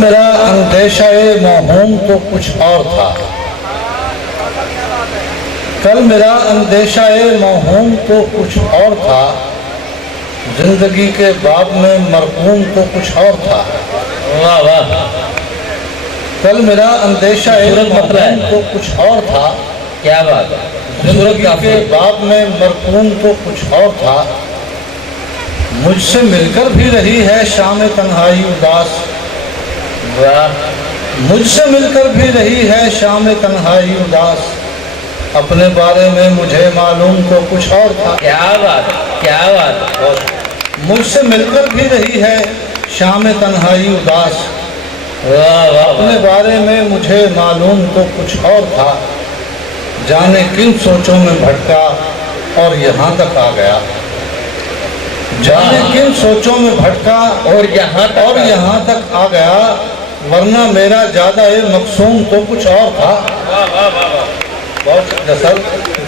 میرا اندیشہ موہوم تو کچھ اور تھا، کل میرا اندیشہ موہوم تو کچھ اور تھا، زندگی کے باب میں مرحوم تو کچھ اور تھا۔ واہ واہ، کل میرا اندیشہ موہوم تو کچھ اور تھا، کیا بات ہے، زندگی کے باب میں مرحوم تو کچھ اور تھا، مجھ سے مل کر بھی رہی ہے شام تنہائی اداس، مجھ سے مل کر بھی رہی ہے شام تنہائی اداس، اپنے بارے میں مجھے معلوم تو کچھ اور تھا۔ کیا بات، کیا بات، مجھ سے مل کر بھی رہی ہے شام تنہائی اداس، اپنے بارے میں مجھے معلوم تو کچھ اور تھا، جانے کن سوچوں میں بھٹکا اور یہاں تک آ گیا، جانے کن سوچوں میں بھٹکا اور یہاں تک آ گیا، ورنہ میرا زیادہ مقصوم تو کچھ اور تھا۔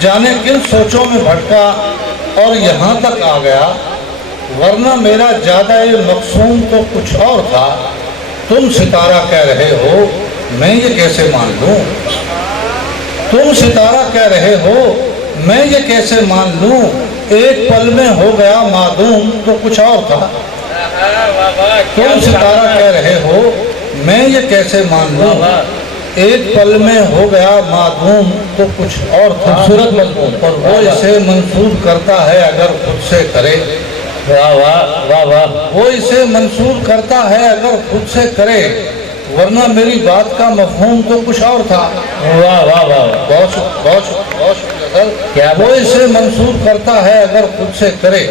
جانے کن سوچوں میں بھٹکا اور یہاں تک آ گیا، ورنہ میرا زیادہ مقصوم تو کچھ اور تھا، تم ستارہ کہہ رہے ہو میں یہ کیسے مان لوں، تم ستارہ کہہ رہے ہو میں یہ کیسے مان لوں، ایک پل میں ہو گیا معدوم تو کچھ اور تھا۔ تم ستارہ کہہ رہے ہو میں یہ کیسے مان لوں، ایک پل میں ہو گیا معدوم تو کچھ اور تھا، خوبصورت مضمون، اور وہ اسے منسوب کرتا ہے اگر خود سے کرے، واہ واہ واہ واہ، وہ اسے منسوب کرتا ہے اگر خود سے کرے، ورنہ میری بات کا مفہوم تو کچھ اور تھا۔ واہ واہ واہ، بہت کیا وہ اسے منسوب کرتا ہے اگر خود سے کرے،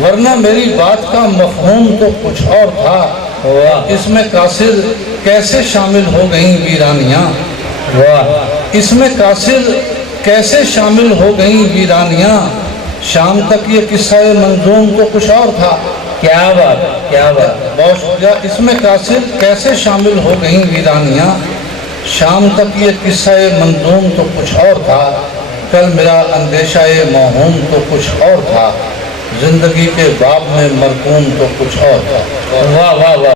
ورنہ میری بات کا مفہوم تو کچھ اور تھا، اس میں قاصر کیسے شامل ہو گئیں ویرانیاں، اس میں قاصر کیسے شامل ہو گئیں ویرانیاں، شام تک یہ قصہ منظوم تو کچھ اور تھا۔ کیا بات، کیا بات، بہت شکریہ۔ اس میں قاصر کیسے شامل ہو گئیں ویرانیاں، شام تک یہ قصہ منظوم تو کچھ اور تھا، کل میرا اندیشہ موہوم تو کچھ اور تھا، زندگی کے باب میں مرحوم تو کچھ اور تھا۔ واہ واہ واہ۔